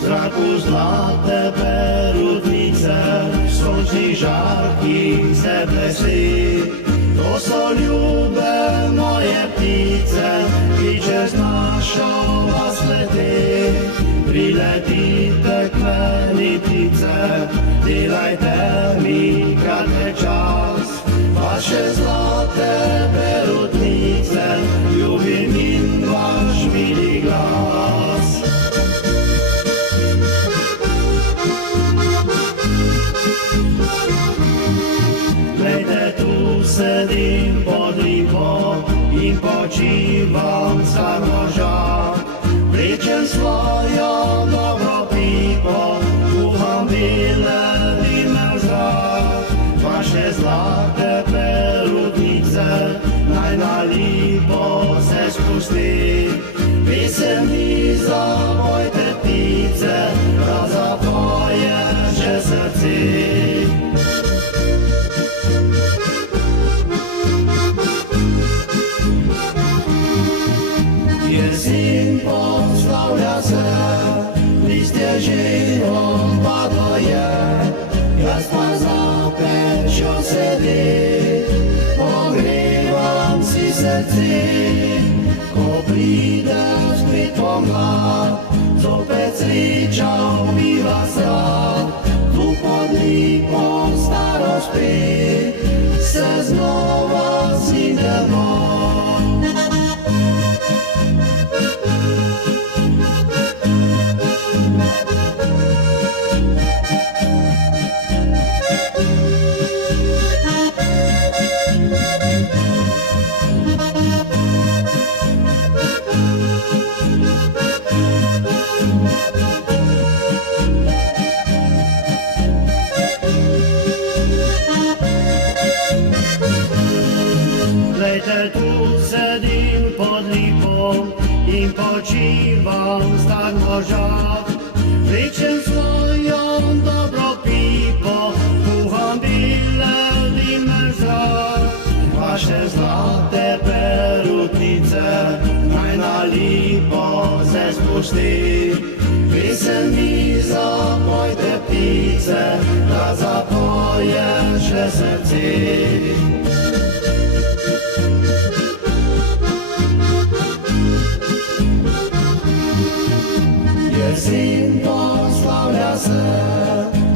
Zraku zlaté perutnice, slunčný žárky se blesí. To jsou ljubé moje ptice, klíče znášou vás lety. Přiletíte k meni ptice, dělajte mi krátké čas. Vaše zlaté perutnice, ljubím jim váš milý glas. Glejte, tu sedím pod lípou, jim počívám za možák. Pričem svojo dobro pipo, kuhám bílé vymrzák. Vaše zlaté perutnice, na lípo se spustí. Vy se mi zabojte ptice, a zapoje, že srdci. Syn poslavlja se, listje živom padlo je, ja spam za pečo sedi, pogrivam si srci, ko pride sprit pomlad, zopet sričal biva srad, tu pod lipom staro spri, se znova sinemo. Glejte, tu sedím pod lípou, jim počívám stát možák. Pričem svojom dobro pipo, kuhám bílé vymrzák. Vaše zlaté perutnice, na lípo se spustí. Vy se mi zapojte ptice, a zapoje, že srdci. Syn poslavlja se,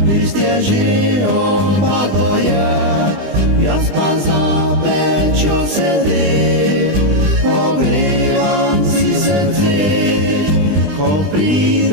listje živom padlo je, ja spam za pečo sedi, pogrivam si srci, ko pride